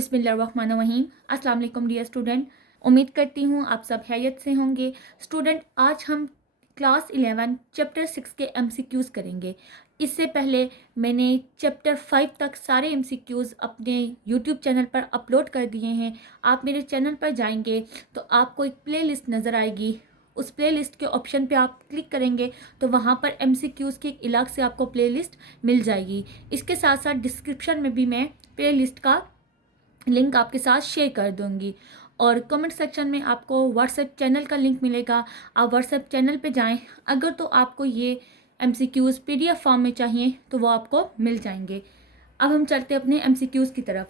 बिस्मिल्लाहिर्रहमानिर्रहीम। अस्सलाम वालेकुम डियर स्टूडेंट, उम्मीद करती हूँ आप सब खैरियत से होंगे। स्टूडेंट, आज हम क्लास 11 चैप्टर 6 के MCQs करेंगे। इससे पहले मैंने चैप्टर 5 तक सारे MCQs अपने यूट्यूब चैनल पर अपलोड कर दिए हैं। आप मेरे चैनल पर जाएंगे तो आपको एक प्लेलिस्ट नज़र आएगी। उस प्लेलिस्ट के ऑप्शन पे आप क्लिक करेंगे तो वहाँ पर MCQs की एक अलग से आपको प्लेलिस्ट मिल जाएगी। इसके साथ साथ डिस्क्रिप्शन में भी मैं प्लेलिस्ट का लिंक आपके साथ शेयर कर दूंगी और कमेंट सेक्शन में आपको व्हाट्सएप चैनल का लिंक मिलेगा। आप व्हाट्सएप चैनल पे जाएं। अगर तो आपको ये MCQs PDF फॉर्म में चाहिए तो वो आपको मिल जाएंगे। अब हम चलते हैं अपने MCQs की तरफ।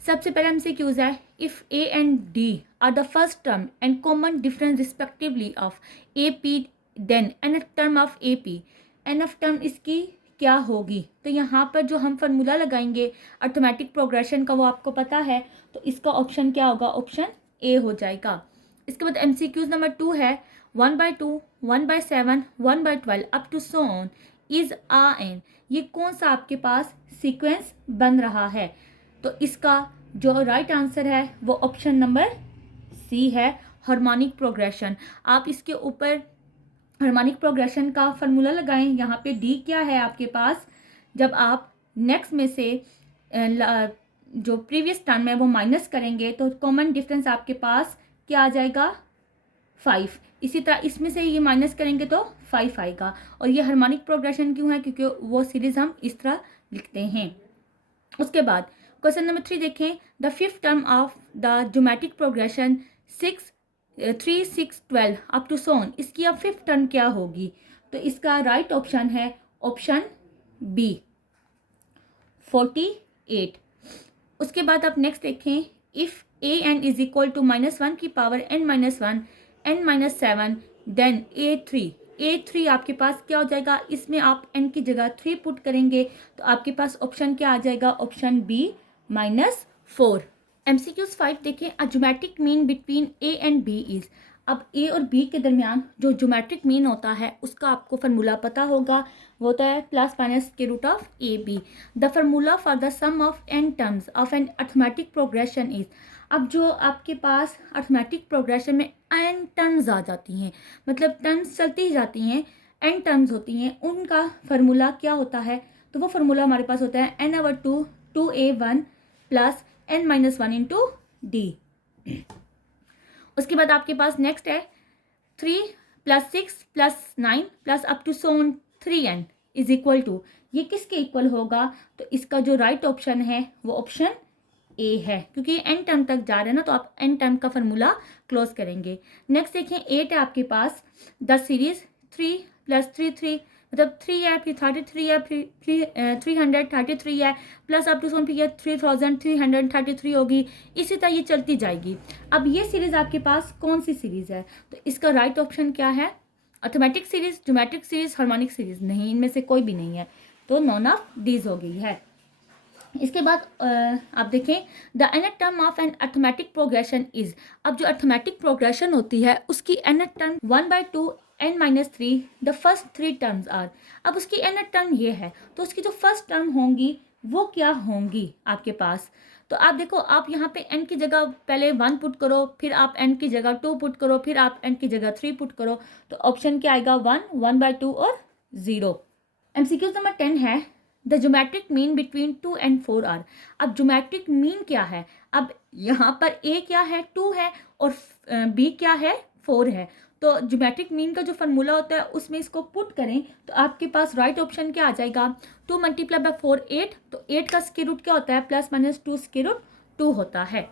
सबसे पहला MCQs है, if A and D are the first term and common difference respectively of AP, then nth term of AP, nth term इसकी क्या होगी। तो यहाँ पर जो हम फार्मूला लगाएंगे अर्थमेटिक प्रोग्रेशन का वो आपको पता है, तो इसका ऑप्शन क्या होगा, ऑप्शन ए हो जाएगा। इसके बाद MCQs नंबर 2 है, 1/2, 1/7, 1/12 up to so on is a n. ये कौन सा आपके पास सीक्वेंस बन रहा है। तो इसका जो राइट आंसर है वो ऑप्शन नंबर सी है, हार्मोनिक प्रोग्रेशन। आप इसके ऊपर हार्मोनिक प्रोग्रेशन का फार्मूला लगाएं। यहाँ पे डी क्या है आपके पास, जब आप नेक्स्ट में से जो प्रीवियस टर्म है वो माइनस करेंगे तो कॉमन डिफरेंस आपके पास क्या आ जाएगा, 5। इसी तरह इसमें से ये माइनस करेंगे तो 5 आएगा। और ये हार्मोनिक प्रोग्रेशन क्यों है, क्योंकि वो सीरीज हम इस तरह लिखते हैं। उसके बाद क्वेश्चन नंबर 3 देखें, the fifth term of the geometric progression 6, 3, 6, 12 up to so on, इसकी अब फिफ्थ टर्म क्या होगी। तो इसका राइट ऑप्शन है ऑप्शन बी, 48। उसके बाद आप नेक्स्ट देखें, if an is equal to -1 की power n-1 n-7 then a3 आपके पास क्या हो जाएगा, इसमें आप n की जगह 3 पुट करेंगे तो आपके पास ऑप्शन क्या आ जाएगा, ऑप्शन बी -4। MCQs 5 देखें, अ geometric mean between a and b is. अब a और b के दरमियान जो ज्योमेट्रिक मीन होता है उसका आपको फार्मूला पता होगा, वो होता है +/√AB। The formula for the sum of n terms of an arithmetic progression is. अब जो आपके पास अर्थमेटिक प्रोग्रेशन में n टर्म्स आ जाती हैं, मतलब टर्म्स चलती ही जाती हैं, n टर्म्स होती हैं, उनका फार्मूला क्या होता है। तो वो फार्मूला हमारे पास होता है n/2 2a1 plus n-1 into D. उसके बाद आपके पास नेक्स्ट है 3 + 6 + 9 plus up to so on 3n is equal to, ये किसके इक्वल होगा। तो इसका जो राइट ऑप्शन है वो ऑप्शन ए है, क्योंकि एन टर्म तक जा रहे हैं ना, तो आप एन टर्म का फार्मूला क्लोज करेंगे। नेक्स्ट देखें 8 है आपके पास, द सीरीज 3 + 3 3 मतलब 3 है, फिर 33 है, फिर 333 है, प्लस अप टू सोन फिर 3333 होगी। इसी तरह ये चलती जाएगी। अब ये सीरीज आपके पास कौन सी सीरीज है, तो इसका राइट ऑप्शन क्या है, arithmetic series, geometric series, harmonic series. नहीं, इनमें से कोई भी नहीं है, तो नॉन ऑफ डीज हो गई है। इसके बाद आप देखें, the nth term of an arithmetic progression is. अब जो अर्थमेटिक प्रोग्रेशन होती है उसकी nth term 1/2 n-3 the first 3 terms are. अब उसकी nth टर्म ये है, तो उसकी जो फर्स्ट टर्म होंगी वो क्या होंगी आपके पास। तो आप देखो, आप यहाँ पे n की जगह पहले 1 पुट करो, फिर आप n की जगह 2 पुट करो, फिर आप n की जगह 3 पुट करो, तो ऑप्शन क्या आएगा, 1, 1/2 और 0। MCQ नंबर 10 है, the geometric mean between 2 and 4 are. अब ज्योमेट्रिक मीन क्या है, अब यहाँ पर a क्या है, 2 है, और b क्या है, 4 है। तो ज्योमेट्रिक मीन का जो फार्मूला होता है उसमें इसको पुट करें तो आपके पास राइट ऑप्शन क्या आ जाएगा, 2 × 4 8। तो 8 का स्क्वायर रूट क्या होता है, +-2 स्क्वायर रूट 2 होता है।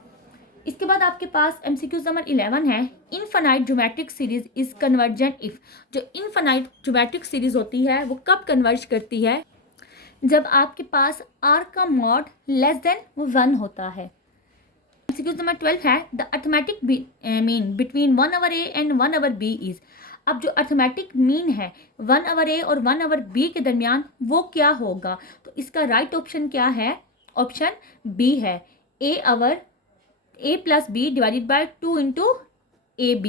इसके बाद आपके पास MCQ नंबर 11 है, infinite geometric series is convergent if. जो इनफाइनाइट ज्योमेट्रिक सीरीज होती है वो कब कन्वर्ज करती है, जब आपके पास r का मॉड <1 होता है। MCQ नंबर 12 है, the arithmetic mean between 1/a and 1/b is. अब जो अर्थमेटिक मीन है 1/a और 1/b के दरमियान वो क्या होगा। तो इसका राइट ऑप्शन क्या है, ऑप्शन बी है, a + b divided by 2 × ab।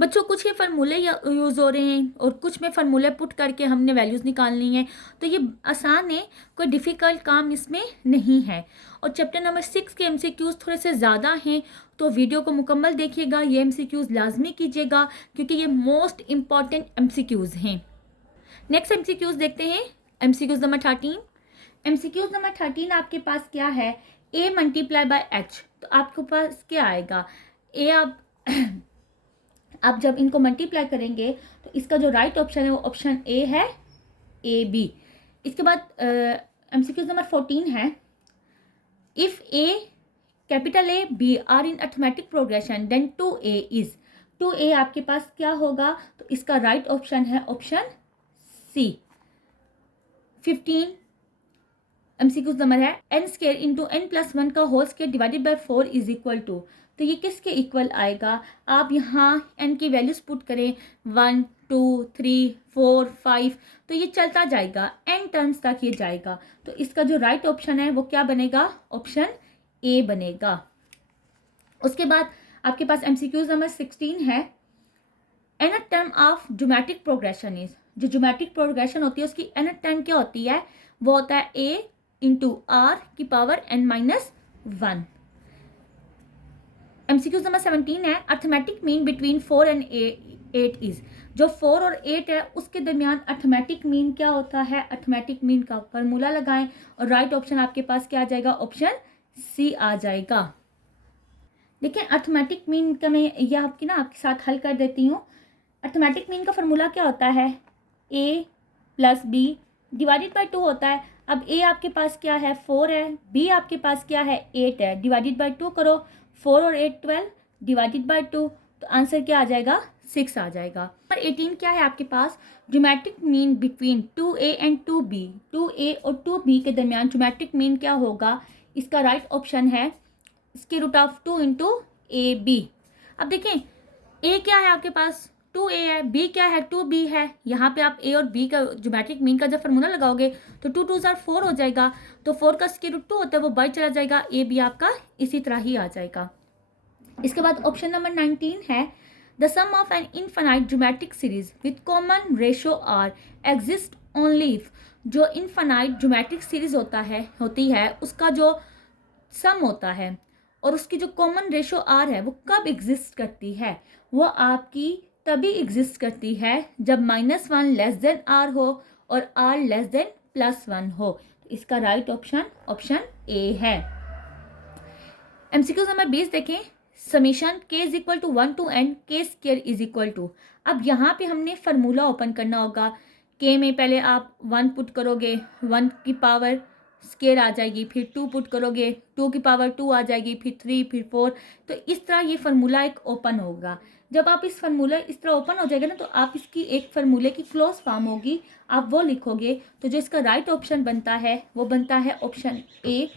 बच्चों कुछ ये फार्मूले यूज़ हो रहे हैं और कुछ में फार्मूले पुट करके हमने वैल्यूज़ निकालनी है, तो ये आसान है, कोई डिफ़िकल्ट काम इसमें नहीं है। और चैप्टर नंबर 6 के एमसीक्यूज़ थोड़े से ज़्यादा हैं, तो वीडियो को मुकम्मल देखिएगा, ये एमसीक्यूज़ लाजमी कीजिएगा क्योंकि ये मोस्ट इम्पॉर्टेंट एमसीक्यूज़ हैं। नेक्स्ट एमसीक्यूज़ देखते हैं। MCQs number 13। एमसीक्यूज़ नंबर 13 आपके पास क्या है, a मल्टीप्लाई बाय एच। तो आपके पास क्या आएगा, ए आप जब इनको मल्टीप्लाई करेंगे तो इसका जो राइट ऑप्शन है वो ऑप्शन ए है, ए बी। इसके बाद एमसीक्यूज नंबर 14 है, if a capital A B are in arithmetic progression then 2a is. 2a आपके पास क्या होगा, तो इसका राइट ऑप्शन है ऑप्शन सी। 15 एमसीक्यूज नंबर है, n square into n plus 1 का whole square divided by 4 is equal to. तो ये किसके इक्वल आएगा, आप यहाँ n की वैल्यूज पुट करें 1 2 3 4 5, तो ये चलता जाएगा, n टर्म्स तक ये जाएगा। तो इसका जो राइट ऑप्शन है वो क्या बनेगा, ऑप्शन ए बनेगा। उसके बाद आपके पास एमसीक्यूज नंबर 16 है, nth term of geometric progression is. जो ज्योमेट्रिक प्रोग्रेशन होती है उसकी nth टर्म क्या होती है, वो होता है a इंटू आर की पावर n-1। एमसीक्यूज नंबर 17 है, arithmetic mean between 4 and 8 is. जो 4 और 8 है उसके दरमियान अर्थमेटिक मीन क्या होता है, अर्थमेटिक मीन का फॉर्मूला लगाएं और राइट ऑप्शन आपके पास क्या आ जाएगा, ऑप्शन सी आ जाएगा। देखिए अर्थमेटिक मीन का मैं यह आपके साथ हल कर देती हूँ। अर्थमेटिक मीन का फॉर्मूला क्या होता है, a plus B divided by 2 होता है। अब a आपके पास क्या है, 4 है, b आपके पास क्या है, 8 है, डिवाइडेड बाय 2 करो, 4 और 8 12, डिवाइडेड बाय 2, तो आंसर क्या आ जाएगा, 6 आ जाएगा। नंबर 18 क्या है आपके पास, geometric mean between 2a and 2b। 2a और 2b के दरमियान ज्योमेट्रिक मीन क्या होगा, इसका राइट ऑप्शन है square root of 2 into a b. अब देखें a क्या है आपके पास, 2a है, b क्या है, 2b है। यहाँ पे आप a और b का ज्योमेट्रिक मीन का जब फार्मूला लगाओगे तो 2 2 4 हो जाएगा, तो 4 का स्क्वायर रूट 2 होता है, वो बाई चला जाएगा, a b आपका इसी तरह ही आ जाएगा। इसके बाद ऑप्शन नंबर 19 है, the sum of an infinite geometric series with common ratio r exist only if. जो इनफाइनाइट ज्योमेट्रिक सीरीज होती है उसका जो सम होता है और उसकी जो कॉमन रेशो आर है वो कब एग्जिस्ट करती है, वो आपकी तभी एग्जिस्ट करती है जब -1 लेस देन आर हो और आर लेस देन +1 हो। तो इसका राइट ऑप्शन ऑप्शन ए है। एमसीक्यू नंबर 20 देखें, summation k is equal to 1 to n k square is equal to. अब यहाँ पे हमने फार्मूला ओपन करना होगा। k में पहले आप 1 पुट करोगे, 1 की पावर स्केयर आ जाएगी, फिर 2 पुट करोगे, 2 की पावर 2 आ जाएगी, फिर 3, फिर 4। तो इस तरह ये फार्मूला एक ओपन होगा। जब आप इस फार्मूला इस तरह ओपन हो जाएगा ना, तो आप इसकी एक फार्मूले की क्लोज फॉर्म होगी, आप वो लिखोगे। तो जो इसका राइट ऑप्शन बनता है वो बनता है option A,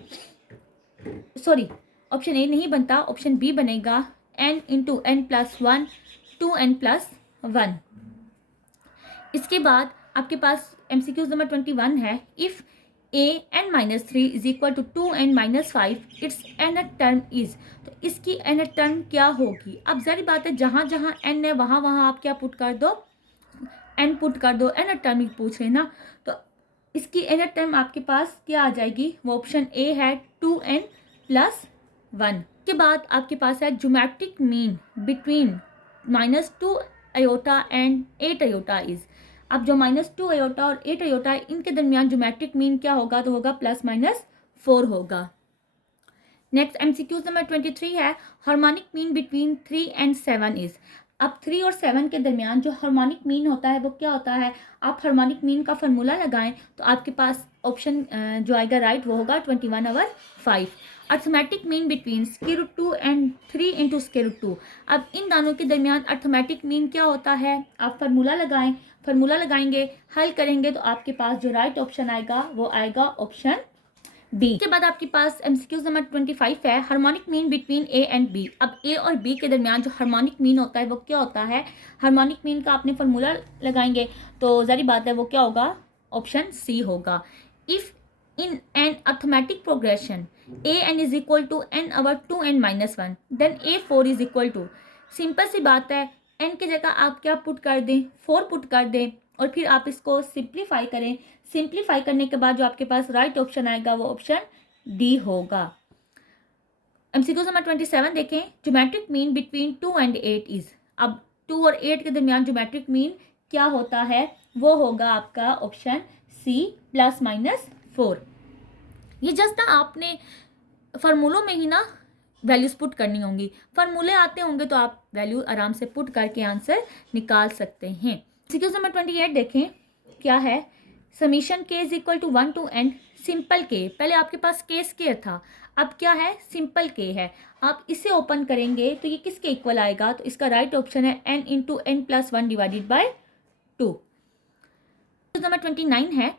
sorry option A नहीं बनता, ऑप्शन बी बनेगा, n into n plus 1 2n plus 1। इसके बाद आपके पास एमसीक्यूज नंबर 21 है, if a n-3 is equal to 2n-5 it's nth term is. तो इसकी nth टर्म क्या होगी। अब ज़ाहिर बात है जहाँ जहाँ n है वहाँ वहाँ आप क्या पुट कर दो, n पुट कर दो, nth टर्म ही पूछ रहे ना। तो इसकी nth टर्म आपके पास क्या आ जाएगी, वो ऑप्शन ए है 2n प्लस 1। के बाद आपके पास है geometric mean between -2 iota and 8 iota is. अब जो -2 आयोटा और 8 आयोटा इनके दरमियान ज्योमेट्रिक मीन क्या होगा, तो होगा +-4 होगा। नेक्स्ट एमसीक्यूज नंबर 23 है, harmonic mean between 3 and 7 is. अब 3 और 7 के दरमियान जो हार्मोनिक मीन होता है वो क्या होता है, आप हार्मोनिक मीन का फार्मूला लगाएं तो आपके पास ऑप्शन जो आएगा राइट वो होगा 21/5। Arithmetic mean between √2 and 3 into √2। अब इन दोनों के दरमियान अर्थमेटिक मीन क्या होता है, आप फार्मूला लगाएं, फार्मूला लगाएंगे, हल करेंगे तो आपके पास जो राइट ऑप्शन आएगा वो आएगा ऑप्शन बी। के बाद आपके पास एमसीक्यूज नंबर 25 है, harmonic mean between a and b. अब ए और बी के दरमियान जो हार्मोनिक मीन होता है वो क्या होता है, हार्मोनिक मीन का आपने फार्मूला लगाएंगे तो जारी बात है वो क्या होगा, ऑप्शन सी होगा। If in an arithmetic progression an is equal to n over 2n-1 then a4 is equal to, simple सी बात है, n की जगह आप क्या पुट कर दें, 4 पुट कर दें और फिर आप इसको सिंप्लीफाई करें। सिंप्लीफाई करने के बाद जो आपके पास राइट ऑप्शन आएगा वो ऑप्शन डी होगा। एमसीक्यू नंबर 27 देखें, geometric mean between 2 and 8 is. अब 2 और 8 के दरमियान ज्योमेट्रिक मीन क्या होता है, वो होगा आपका ऑप्शन सी +-4। ये जस्ट ना आपने फार्मूलों में ही ना वैल्यूज पुट करनी होंगी, फार्मूले आते होंगे तो आप वैल्यू आराम से पुट करके आंसर निकाल सकते हैं। एमसीक्यू नंबर 28 देखें, क्या है, summation k is equal to 1 to n simple k। पहले आपके पास k स्क्वायर था, अब क्या है, सिंपल k है। आप इसे ओपन करेंगे तो ये किसके इक्वल आएगा, तो इसका राइट ऑप्शन है n into n+1 divided by 2। Number 29 है,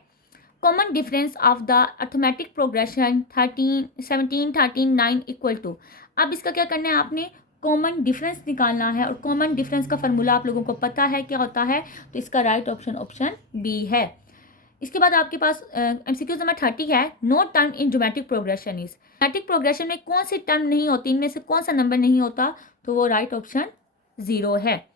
common difference of the arithmetic progression 13, 17, 13, 9 equal to. अब इसका क्या करना है, आपने कॉमन डिफरेंस निकालना है और कॉमन डिफरेंस का फॉर्मूला आप लोगों को पता है क्या होता है, तो इसका राइट ऑप्शन ऑप्शन बी है। इसके बाद आपके पास एमसीक्यू नंबर 30 है, no term in geometric progression is. Geometric progression में कौन सी टर्म नहीं होती, इनमें से कौन सा नंबर नहीं होता, तो वो राइट ऑप्शन 0 है।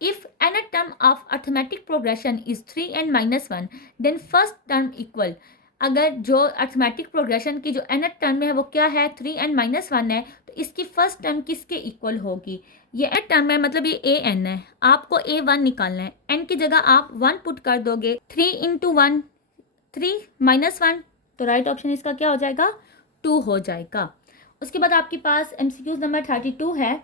If nth term of arithmetic progression is 3n - 1, then first term equal। अगर जो अर्थमेटिक प्रोग्रेशन की जो nth टर्म है वो क्या है, 3n - 1 है, तो इसकी फर्स्ट टर्म किसके इक्वल होगी, ये nth टर्म है, मतलब ये an है, आपको a1 निकालना है। n की जगह आप 1 पुट कर दोगे, 3 × 1 3 - 1, तो राइट ऑप्शन इसका क्या हो जाएगा, 2 हो जाएगा। उसके बाद आपके पास एमसीक्यू नंबर 32 है,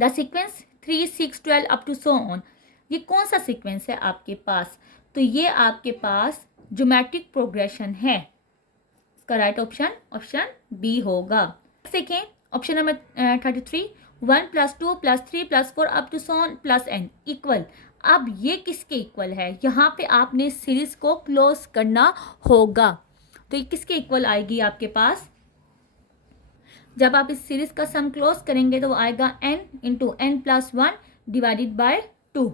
the sequence 3, 6, 12 up to so on. ये कौन सा सीक्वेंस है आपके पास, तो ये आपके पास ज्योमेट्रिक प्रोग्रेशन है, इसका राइट ऑप्शन ऑप्शन बी होगा। देखें option number 33, 1 + 2 + 3 + 4 up to so on +n equal. अब ये किसके इक्वल है, यहाँ पे आपने सीरीज को क्लोज करना होगा, तो ये किसके इक्वल आएगी आपके पास, जब आप इस सीरीज का सम क्लोज करेंगे तो वो आएगा n × n+1 डिवाइडेड बाय 2,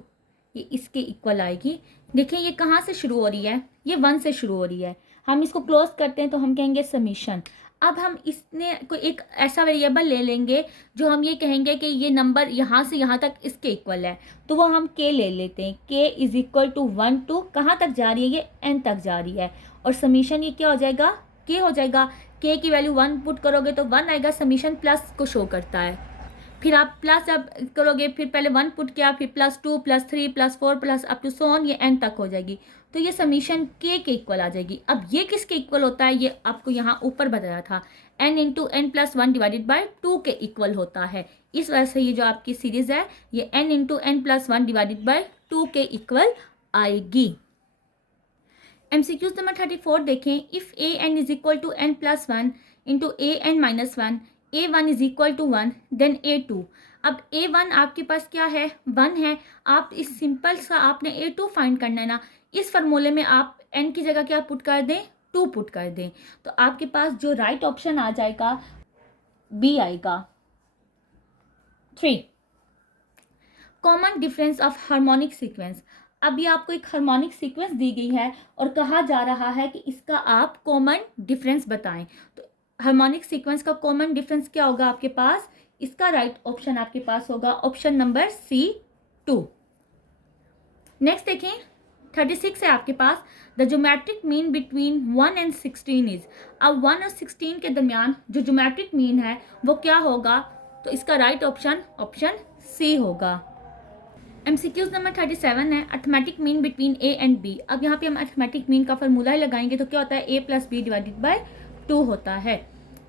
ये इसके इक्वल आएगी। देखिए ये कहाँ से शुरू हो रही है, ये 1 से शुरू हो रही है, हम इसको क्लोज करते हैं तो हम कहेंगे समीशन। अब हम इसने कोई एक ऐसा वेरिएबल ले लेंगे जो हम ये कहेंगे कि ये नंबर यहाँ से यहाँ तक इसके इक्वल है, तो वो हम k ले लेते हैं। k is equal to 1 to कहाँ तक जा रही है, ये n तक जा रही है, और समीशन ये क्या हो जाएगा, k हो जाएगा। k की वैल्यू 1 पुट करोगे तो 1 आएगा, समीशन प्लस को शो करता है। फिर आप प्लस जब करोगे, फिर पहले 1 पुट किया, फिर +2 +3 +4 plus up to so on, ये n तक हो जाएगी, तो ये समीशन k के इक्वल आ जाएगी। अब ये किसके इक्वल होता है, ये आपको यहाँ ऊपर बताया था, n × n+1 डिवाइडेड बाय 2 के इक्वल होता है। इस वजह से ये जो आपकी सीरीज है ये n × n+1 डिवाइडेड बाय 2 के इक्वल आएगी। एमसीक्यूज नंबर 34 देखें, if an is equal to n+1 into an - 1, a1 is equal to 1, then a2। अब a1 आपके पास क्या है, 1 है, आप इस सिंपल सा आपने a2 फाइंड करना है ना, इस फार्मूले में आप n की जगह क्या पुट कर दें, 2 पुट कर दें, तो आपके पास जो राइट ऑप्शन आ जाएगा बी आएगा। 3, common difference of harmonic sequence. अभी आपको एक हार्मोनिक सीक्वेंस दी गई है और कहा जा रहा है कि इसका आप कॉमन डिफरेंस बताएं, तो हार्मोनिक सीक्वेंस का कॉमन डिफरेंस क्या होगा आपके पास, इसका राइट ऑप्शन आपके पास होगा ऑप्शन नंबर C2। नेक्स्ट देखें 36 है आपके पास, the geometric mean between 1 and 16 is. अब 1 और 16 के दरमियान जो ज्योमेट्रिक मीन है वो क्या होगा, तो इसका राइट ऑप्शन ऑप्शन सी होगा। एमसीक्यूज नंबर 37 है, arithmetic mean between a and b। अब यहाँ पे हम अर्थमेटिक मीन का फॉर्मूला ही लगाएंगे तो क्या होता है, a + b डिवाइडेड बाय 2 होता है।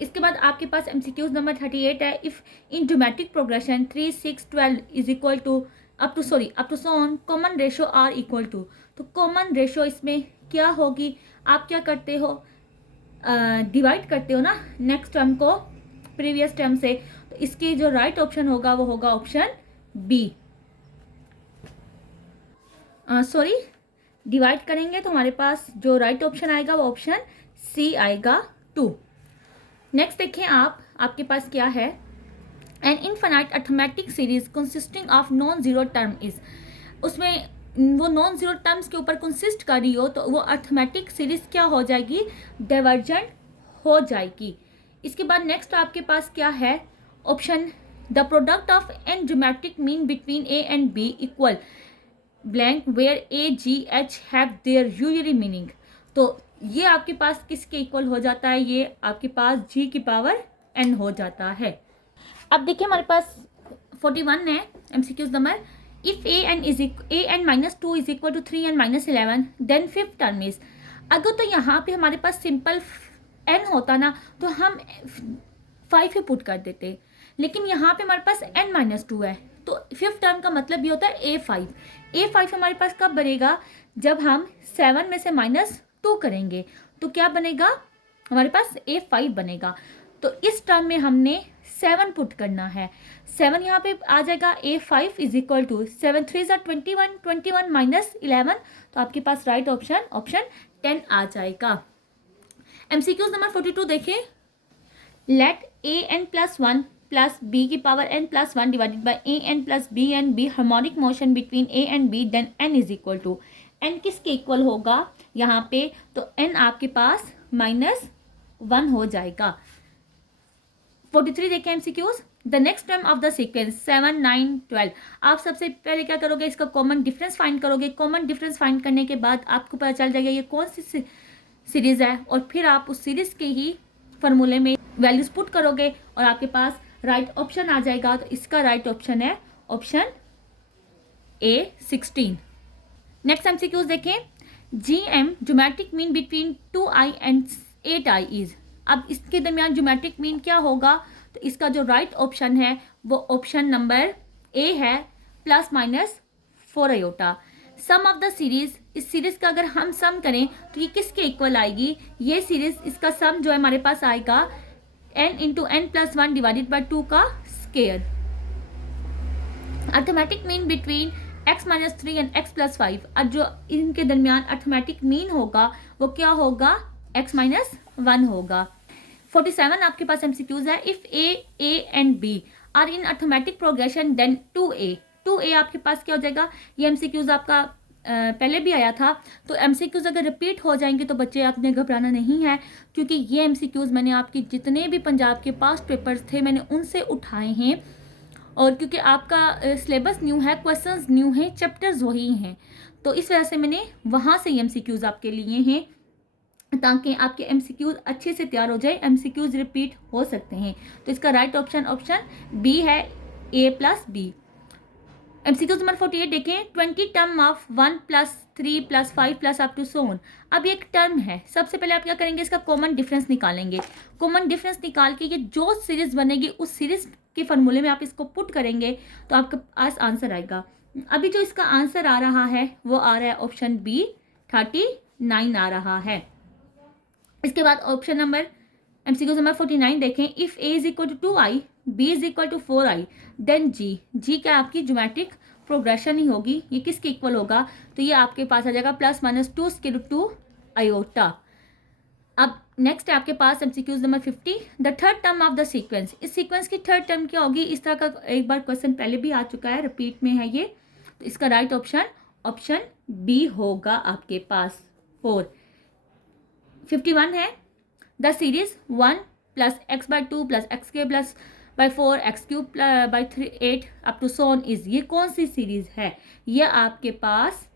इसके बाद आपके पास एमसीक्यूज नंबर 38 है, if in geometric progression 3, 6, 12 is equal to up to so on, common ratio are equal to. तो कॉमन रेशो इसमें क्या होगी, आप क्या करते हो, डिवाइड करते हो ना नेक्स्ट टर्म को प्रीवियस टर्म से, तो इसके जो राइट ऑप्शन होगा वो होगा ऑप्शन बी। सॉरी, डिवाइड करेंगे तो हमारे पास जो राइट ऑप्शन आएगा वो ऑप्शन सी आएगा 2। नेक्स्ट देखें आपके पास क्या है, an infinite arithmetic series consisting of non zero term is. उसमें वो नॉन जीरो टर्म्स के ऊपर कंसिस्ट कर रही हो तो वो अर्थमेटिक सीरीज क्या हो जाएगी, डाइवर्जेंट हो जाएगी। इसके बाद नेक्स्ट आपके पास क्या है, option the product of an geometric mean between a and b equal blank where a g h have their usually meaning. तो ये आपके पास किसके इक्वल हो जाता है, ये आपके पास जी की पावर एन हो जाता है। अब देखिए हमारे पास 41 है MCQs number, if a n minus 2 is equal to 3 n minus 11 then fifth term is. अगर तो यहाँ पे हमारे पास सिंपल एन होता ना तो हम 5 ही पुट कर देते, लेकिन यहाँ पे हमारे पास n माइनस 2 है, तो फिफ्थ टर्म का मतलब ये होता है A5 हमारे पास कब बनेगा, जब हम 7 में से -2 करेंगे तो क्या बनेगा हमारे पास A5 बनेगा। तो इस टर्म में हमने 7 पुट करना है, 7 यहाँ पे आ जाएगा, A5 इज इक्वल टू 7 3 ज़ा 21, 21 माइनस 11, तो आपके पास राइट ऑप्शन 10 आ जाएगा। एमसीक्यूज नंबर 42 देखें, लेट an+1 प्लस बी की power n+1 divided by an plus b and b harmonic motion between a and b, then n is equal to, n किसके इक्वल होगा यहाँ पे, तो n आपके पास -1 हो जाएगा। 43 देखें MCQs, the next term of the sequence 7 9 12। आप सबसे पहले क्या करोगे, इसका कॉमन डिफरेंस फाइंड करोगे। कॉमन डिफरेंस फाइंड करने के बाद आपको पता चल जाएगा ये कौन सी सीरीज है, और फिर आप उस सीरीज के ही फॉर्मूले में वैल्यूज पुट करोगे और आपके पास राइट ऑप्शन आ जाएगा। तो इसका राइट ऑप्शन है ऑप्शन A16। नेक्स्ट एमसीक्यूज देखें, GM geometric mean between 2i and 8i is. अब इसके दरमियान ज्योमेट्रिक मीन क्या होगा, तो इसका जो राइट ऑप्शन है वो ऑप्शन नंबर A है, ±4 iota. Sum of the series, इस सीरीज का अगर हम सम करें तो ये किसके इक्वल आएगी, ये सीरीज इसका सम जो है हमारे पास आएगा n into n+1 divided by 2 का square. Arithmetic mean between x-3 and x+5, अब जो इनके दरमियान अर्थमेटिक मीन होगा वो क्या होगा, x-1 होगा। 47 आपके पास एमसीक्यूज है, if a and b are in arithmetic progression then 2a आपके पास क्या हो जाएगा। ये एमसीक्यूज आपका पहले भी आया था, तो एमसीक्यूज अगर रिपीट हो जाएंगे तो बच्चे आपने घबराना नहीं है, क्योंकि ये एमसीक्यूज मैंने आपकी जितने भी पंजाब के पास्ट पेपर्स थे मैंने उनसे उठाए हैं, और क्योंकि आपका सिलेबस न्यू है, क्वेश्चंस न्यू हैं, चैप्टर्स वही हैं, तो इस वजह से मैंने वहाँ से एमसीक्यूज आपके लिए हैं, ताकि आपके एमसीक्यूज अच्छे से तैयार हो जाए। एमसीक्यूज रिपीट हो सकते हैं, तो इसका राइट ऑप्शन बी है, A+B। एमसीक्यूज नंबर 48 देखें, 20 टर्म ऑफ 1 + 3 + 5 + अप टू सोन। अब एक टर्म है, सबसे पहले आप क्या करेंगे, इसका कॉमन डिफरेंस निकालेंगे। कॉमन डिफरेंस निकाल के ये जो सीरीज बनेगी उस सीरीज के फॉर्मूले में आप इसको पुट करेंगे तो आपके पास आंसर आएगा। अभी जो इसका आंसर आ रहा है वो आ रहा है ऑप्शन बी 39 आ रहा है। इसके बाद ऑप्शन नंबर एमसीक्यूज नंबर 49 देखें, if a is equal to 2i, b is equal to 4i, then g क्या आपकी ज्योमेट्रिक प्रोग्रेशन ही होगी, ये किसके इक्वल होगा, तो ये आपके पास आ जाएगा +-2 आयोटा। अब नेक्स्ट है आपके पास MCQs number 50, the third term of the sequence. इस सीक्वेंस की थर्ड टर्म क्या होगी, इस तरह का एक बार क्वेश्चन पहले भी आ चुका है, रिपीट में है ये, तो इसका राइट ऑप्शन बी होगा आपके पास 4। 51 है, the series 1 + x/2 + x² + 4 x³ / 8 up to so on is, ये कौन सी सीरीज है, ये आपके पास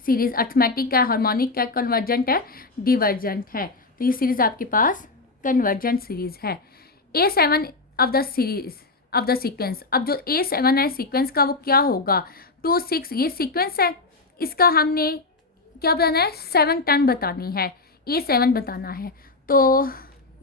सीरीज अर्थमेटिक है, हार्मोनिक है, कन्वर्जेंट है, डिवर्जेंट है, तो ये सीरीज आपके पास कन्वर्जेंट सीरीज है। A7 of the series of the sequence, अब जो A7 है सीक्वेंस का वो क्या होगा, 2 6, ये सीक्वेंस है, इसका हमने क्या बताना है, 7 टर्म बतानी है, A7 बताना है। तो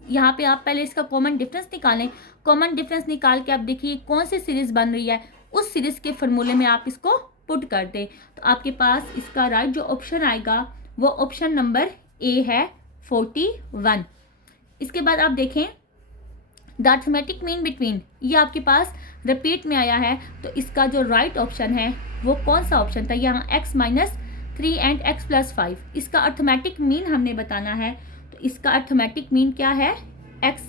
यहाँ पे आप पहले इसका कॉमन डिफरेंस निकालें, कॉमन डिफरेंस निकाल के आप देखिए कौन सी सीरीज बन रही है, उस सीरीज के फॉर्मूले में आप इसको पुट कर दें, तो आपके पास इसका राइट जो ऑप्शन आएगा वो ऑप्शन नंबर A है 41। इसके बाद आप देखें द अर्थमेटिक मीन बिटवीन, ये आपके पास रिपीट में आया है, तो इसका जो राइट ऑप्शन है वो कौन सा ऑप्शन था, यहाँ x-3 एंड x+5, इसका अर्थमेटिक मीन हमने बताना है, तो इसका अर्थमेटिक मीन क्या है, x,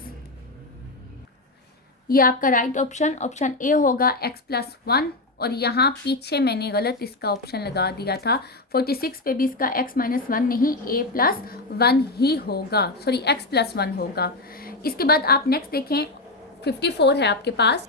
ये आपका राइट ऑप्शन A होगा x+1, और यहाँ पीछे मैंने गलत इसका ऑप्शन लगा दिया था, 46 पे भी इसका x-1 नहीं A+1 ही होगा, सॉरी x+1 होगा। इसके बाद आप नेक्स्ट देखें 54 है आपके पास,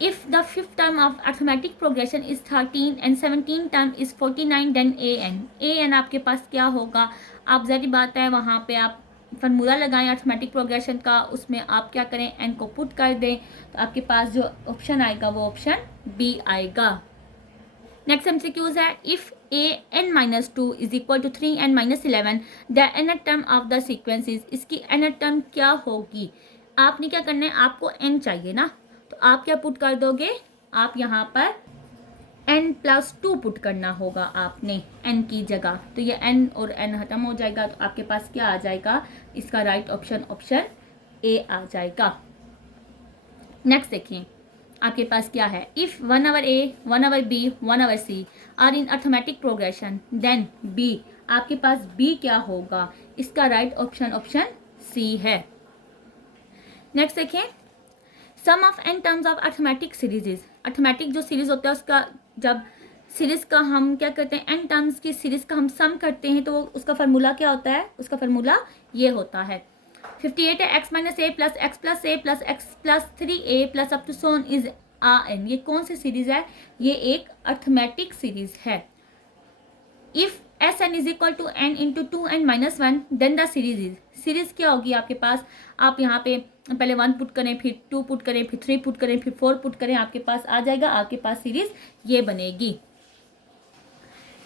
If the fifth term of arithmetic progression is 13 and 17th term is 49, then an आपके पास क्या होगा? आप ज़ाहिर बात है वहाँ पे आप फार्मूला लगाएं अर्थमेटिक प्रोग्रेशन का, उसमें आप क्या करें, n को पुट कर दें, तो आपके पास जो ऑप्शन आएगा वो ऑप्शन बी आएगा। नेक्स्ट एमसीक्यूज है, if an-2 is equal to 3n-11 the nth term of the sequence is, इसकी nth टर्म क्या होगी? आपने क्या करना है, आपको n चाहिए ना, तो आप क्या पुट कर दोगे, आप यहाँ पर n+2 पुट करना होगा आपने n की जगह, तो ये n और n खत्म हो जाएगा, तो आपके पास क्या आ जाएगा, इसका राइट ऑप्शन ऑप्शन ए आ जाएगा। नेक्स्ट देखिए आपके पास क्या है, if 1 over a 1 over b 1 over c are in arithmetic progression then b, आपके पास b क्या होगा, इसका राइट ऑप्शन ऑप्शन सी है। नेक्स्ट देखिए, sum of n terms of arithmetic series, arithmetic जो सीरीज होता है उसका जब सीरीज का हम क्या करते हैं, n टर्म्स की सीरीज का हम सम करते हैं, तो उसका फार्मूला क्या होता है, उसका फार्मूला ये होता है 58 है x minus a plus x plus a plus x plus 3a plus up to so on is n। ये कौन सी सीरीज है, ये एक अर्थमेटिक सीरीज है। If Sn is equal to n into 2n-1 then the series is, series क्या होगी आपके पास, आप यहाँ पे पहले 1 पुट करें, फिर 2 पुट करें, फिर 3 पुट करें, फिर 4 पुट करें, आपके पास आ जाएगा, आपके पास सीरीज ये बनेगी।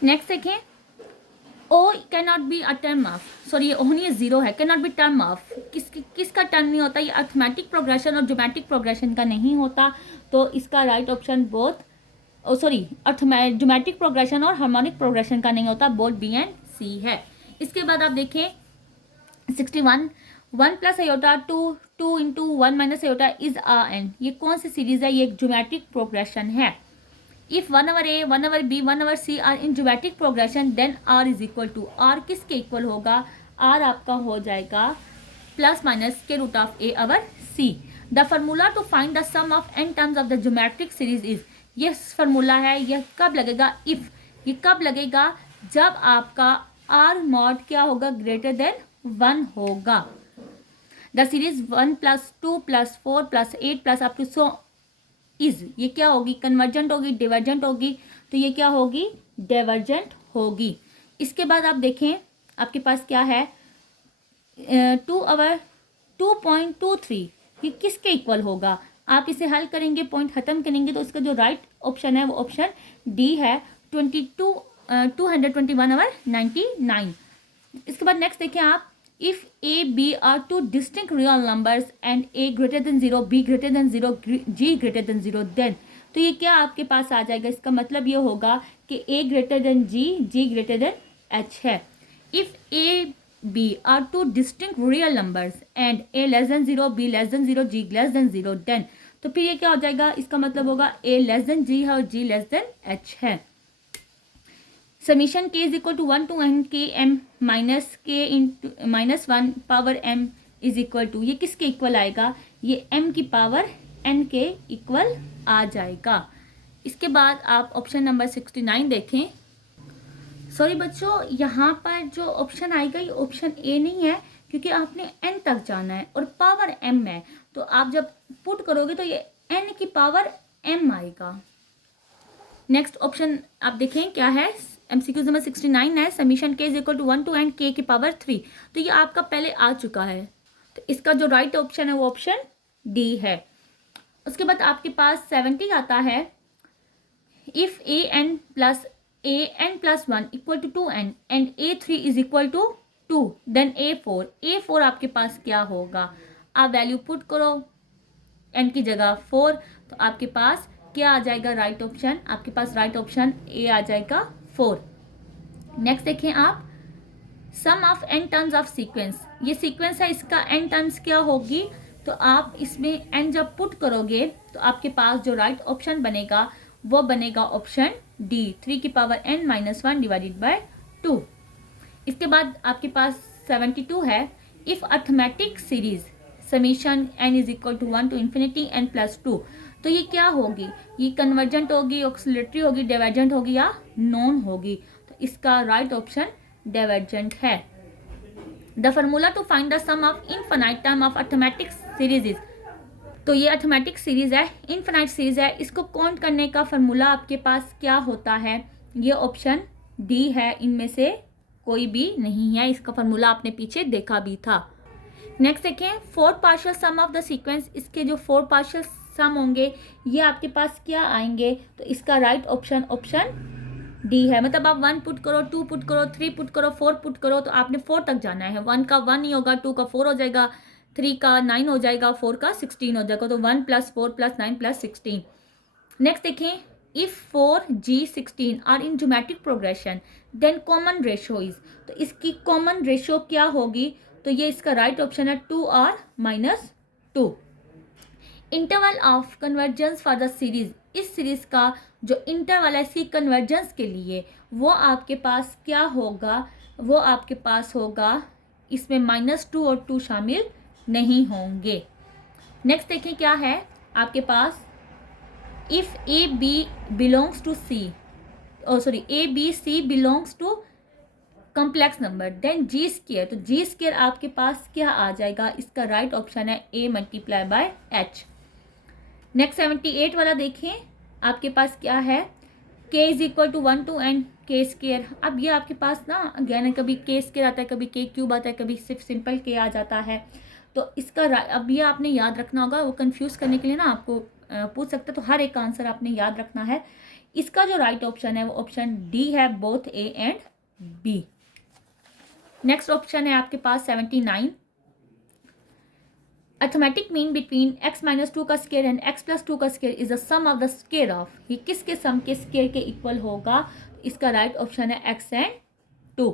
नेक्स्ट देखें, O can not be a term of, sorry ये ओ नहीं है, जीरो है, can not be term of, किसका टर्म नहीं होता, ये अर्थमेटिक प्रोग्रेशन और ज्योमेट्रिक प्रोग्रेशन का नहीं होता, तो इसका right option both, sorry geometric progression और हार्मोनिक प्रोग्रेशन का नहीं होता, बोथ बी एंड सी है। इसके बाद आप देखें 61 1 plus iota 2 into 1 minus iota is n, ये कौन सी सीरीज है, ये एक ज्योमेट्रिक प्रोग्रेशन है। If 1 over a 1 over b 1 over c are in geometric progression then r is equal to, r किसके इक्वल होगा, r आपका हो जाएगा प्लस माइनस के root of a over c। The formula to find the sum of n terms of the geometric series is, ये formula है, यह कब लगेगा, इफ, ये कब लगेगा, जब आपका r मॉड क्या होगा, ग्रेटर देन 1 होगा। The series 1 plus 2 plus 4 plus 8 plus up to so is, ये क्या होगी, कन्वर्जेंट होगी, डिवर्जेंट होगी, तो ये क्या होगी, डाइवर्जेंट होगी। इसके बाद आप देखें आपके पास क्या है 2 over 2.23, ये किसके इक्वल होगा, आप इसे हल करेंगे, पॉइंट खत्म करेंगे, तो इसका जो राइट ऑप्शन है वो ऑप्शन डी है 221/99। इसके बाद नेक्स्ट देखें आप, if a b are two distinct real numbers and a greater than 0 b greater than 0 g greater than 0 then, तो ये क्या आपके पास आ जाएगा, इसका मतलब ये होगा कि a greater than g g greater than h है। if a b are two distinct real numbers and a less than 0 b less than 0 g less than 0 then, तो फिर ये क्या हो जाएगा, इसका मतलब होगा a less than g है और g less than h है। Summation k is equal to 1 to n k m minus k into minus 1 power m is equal to, ये किसके इक्वल आएगा, ये m की पावर n के इक्वल आ जाएगा। इसके बाद आप ऑप्शन नंबर 69 देखें, सॉरी बच्चों यहाँ पर जो ऑप्शन आएगा ये ऑप्शन ए नहीं है, क्योंकि आपने n तक जाना है और पावर m है, तो आप जब पुट करोगे तो ये n की पावर m आएगा। नेक्स्ट ऑप्शन आप देखें क्या है, MCQ नंबर 69 है, summation k is equal to 1 to n k की पावर 3, तो ये आपका पहले आ चुका है, तो इसका जो राइट ऑप्शन है वो ऑप्शन डी है। उसके बाद आपके पास 70 आता है, if an plus 1 equal to 2n and a3 is equal to 2 then a4 आपके पास क्या होगा, आप वैल्यू पुट करो n की जगह 4, तो आपके पास क्या आ जाएगा, राइट ऑप्शन, आपके पास राइट ऑप्शन ए आ जाएगा 4। नेक्स्ट देखें आप, sum of n terms of sequence, ये सीक्वेंस है, इसका n टर्म्स क्या होगी, तो आप इसमें n जब पुट करोगे तो आपके पास जो राइट ऑप्शन बनेगा वो बनेगा ऑप्शन डी 3 की power n minus 1 divided by 2। इसके बाद आपके पास 72 है, if arithmetic series summation n is equal to 1 to infinity n plus 2, तो ये क्या होगी, ये कन्वर्जेंट होगी, ऑक्सिलेटरी होगी, डाइवर्जेंट होगी या नॉन होगी, तो इसका राइट ऑप्शन डाइवर्जेंट है। The formula to find the sum of infinite term of arithmetic series is, तो ये अर्थमेटिक सीरीज़ है, इनफिनाइट सीरीज़ है। इसको काउंट करने का फॉर्मूला आपके पास क्या होता है? ये ऑप्शन डी है, इनमें से कोई भी नहीं है। इसका फॉर्मूला आपने पीछे देखा भी था। नेक्स्ट देखें, 4 partial sum of the sequence. इसके जो 4 पार्शियल सम होंगे ये आपके पास क्या आएंगे? तो इसका राइट ऑप्शन डी है। मतलब आप 1 पुट करो, 2 पुट करो, 3 पुट करो, 4 पुट करो, तो आपने 4 तक जाना है। 1 का 1 ही होगा, 2 का 4 हो जाएगा, 3 का 9 हो जाएगा, 4 का 16 हो जाएगा। तो 1 + 4 + 9 + 16। नेक्स्ट देखें, if 4G16 are in geometric progression then common ratio is. तो इसकी कॉमन रेशो क्या होगी? तो ये इसका राइट ऑप्शन है 2r - 2। Interval of convergence for the series. इस सीरीज का जो इंटरवल है इसकी कन्वर्जेंस के लिए वो आपके पास क्या होगा? वो आपके पास होगा, इसमें -2 और 2 शामिल नहीं होंगे। नेक्स्ट देखें क्या है आपके पास, if A B belongs to C, A B C belongs to complex number then G square. तो जी स्क्वायर आपके पास क्या आ जाएगा? इसका राइट ऑप्शन है a × h। नेक्स्ट 78 वाला देखें, आपके पास क्या है? k = 1 to n k square. अब ये आपके पास ना अगेन कभी k स्क्वायर आता है, कभी k क्यूब आता है, कभी सिर्फ सिंपल k आ जाता है। तो इसका अब ये आपने याद रखना होगा, वो कंफ्यूज करने के लिए ना आपको पूछ सकते हैं, तो हर एक का आंसर आपने याद रखना है। इसका जो राइट ऑप्शन है वो ऑप्शन डी है, both a and b। Next option है आपके पास 79, अर्थमेटिक मीन बिटवीन x - 2 का स्क्वायर एंड x + 2 का square is the sum of the square of. ये किसके सम के स्क्वायर के इक्वल होगा? इसका राइट ऑप्शन है x and 2।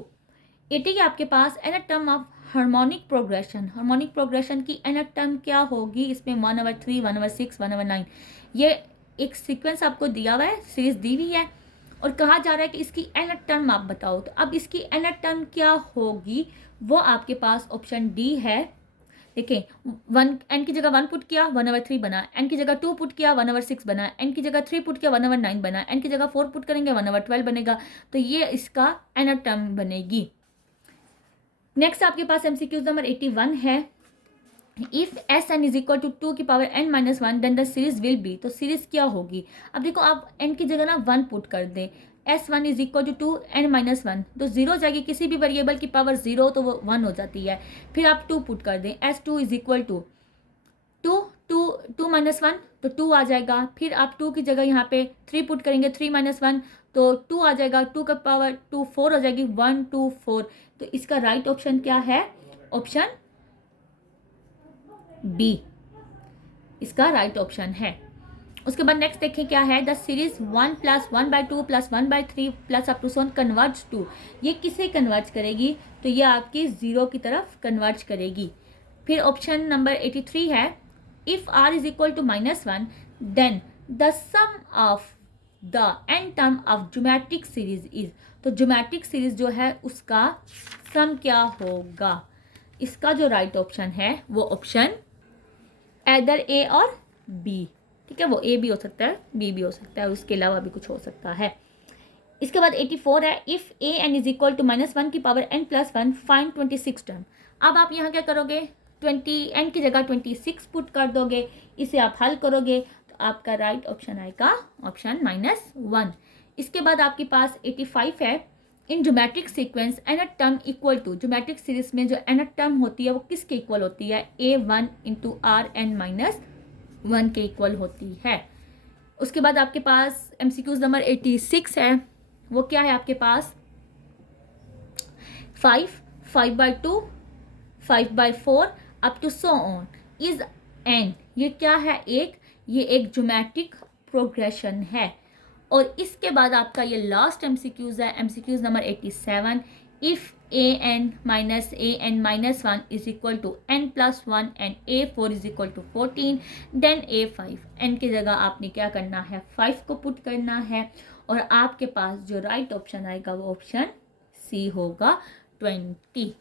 80 आपके पास nth term of harmonic progression. Harmonic progression की एनथ टर्म क्या होगी? इसमें 1/3, 1/6, 1/9 ये एक सीक्वेंस आपको दिया हुआ है, सीरीज दी हुई है और कहा जा रहा है कि इसकी एनथ टर्म आप बताओ। तो अब इसकी एनथ टर्म क्या होगी? वो आपके पास ऑप्शन डी है। देखिए, n की जगह 1 पुट किया 1/3 बना, n की जगह 2 पुट किया 1/6 बना, n की जगह 3 पुट किया 1/9 बना, n की जगह 4 पुट करेंगे 1/12 बनेगा। तो ये इसका nth टर्म बनेगी। नेक्स्ट आपके पास MCQ नंबर 81 है, इफ Sn = 2 की power n - 1 then the series will be. तो सीरीज क्या होगी? अब देखो, आप n की जगह ना 1 पुट कर दें, S1 = 2 n - 1 तो 0 हो जाएगी। किसी भी वेरिएबल की पावर 0 तो वो 1 हो जाती है। फिर आप 2 पुट कर दें, S2 = 2 - 1 तो 2 आ जाएगा। फिर आप 2 की जगह यहाँ पे 3 पुट करेंगे, 3 - 1 तो 2 आ जाएगा। 2 का पावर 2 4 हो जाएगी, 1 2 4। तो इसका राइट ऑप्शन क्या है? ऑप्शन बी इसका राइट ऑप्शन है। उसके बाद नेक्स्ट देखें क्या है, the series 1 + 1/2 + 1/3 + up to so on converge to. ये किसे कन्वर्ज करेगी? तो ये आपकी 0 की तरफ कन्वर्ज करेगी। फिर ऑप्शन नंबर 83 है, if r = -1 then the sum of the n term of geometric series is. तो ज्योमेट्रिक सीरीज जो है उसका सम क्या होगा? इसका जो राइट ऑप्शन है वो ऑप्शन एदर ए और बी। ठीक है, वो ए भी हो सकता है, बी भी हो सकता है, उसके अलावा भी कुछ हो सकता है। इसके बाद 84 है, इफ ए एन = -1 की पावर n + 1 फाइंड 26 टर्म। अब आप यहाँ क्या करोगे? 20 n की जगह 26 पुट कर दोगे, इसे आप हल करोगे तो आपका राइट ऑप्शन आएगा ऑप्शन -1। इसके बाद आपके पास 85 है, in geometric sequence nth term = geometric series में जो nth टर्म होती है वो किसके इक्वल होती है? a1 × Rn - 1 के इक्वल होती है। उसके बाद आपके पास MCQ नंबर 86 है, वो क्या है आपके पास? 5 5/2 5/4 up to so on is n। ये क्या है? ये एक ज्योमेट्रिक प्रोग्रेशन है। और इसके बाद आपका ये लास्ट MCQs है, MCQs number 87, if an - an - 1 = n + 1 and a4 = 14 then a5। n की जगह आपने क्या करना है? 5 को पुट करना है और आपके पास जो राइट ऑप्शन आएगा वो ऑप्शन सी होगा 20।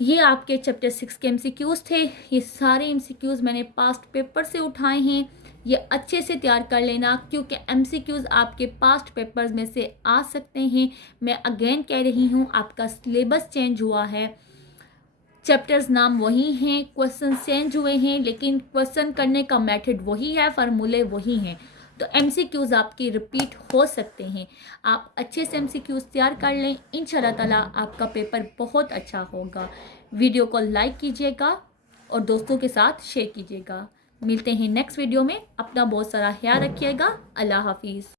ये आपके चैप्टर 6 के MCQs थे। ये सारे MCQs मैंने पास्ट पेपर से उठाए हैं। ये अच्छे से तैयार कर लेना क्योंकि MCQs आपके पास्ट पेपर्स में से आ सकते हैं। मैं अगेन कह रही हूँ, आपका सिलेबस चेंज हुआ है। चैप्टर्स नाम वही हैं, क्वेश्चन चेंज हुए हैं, लेकिन क्वेश्चन करने का मेथड वही है, फार्मूले वही हैं। तो एमसीक्यूज़ आपके रिपीट हो सकते हैं। आप अच्छे से एमसीक्यूज़ तैयार कर लें, इंशाल्लाह ताला आपका पेपर बहुत अच्छा होगा। वीडियो को लाइक कीजिएगा और दोस्तों के साथ शेयर कीजिएगा। मिलते हैं नेक्स्ट वीडियो में। अपना बहुत सारा ख्याल रखिएगा। अल्लाह हाफिज़।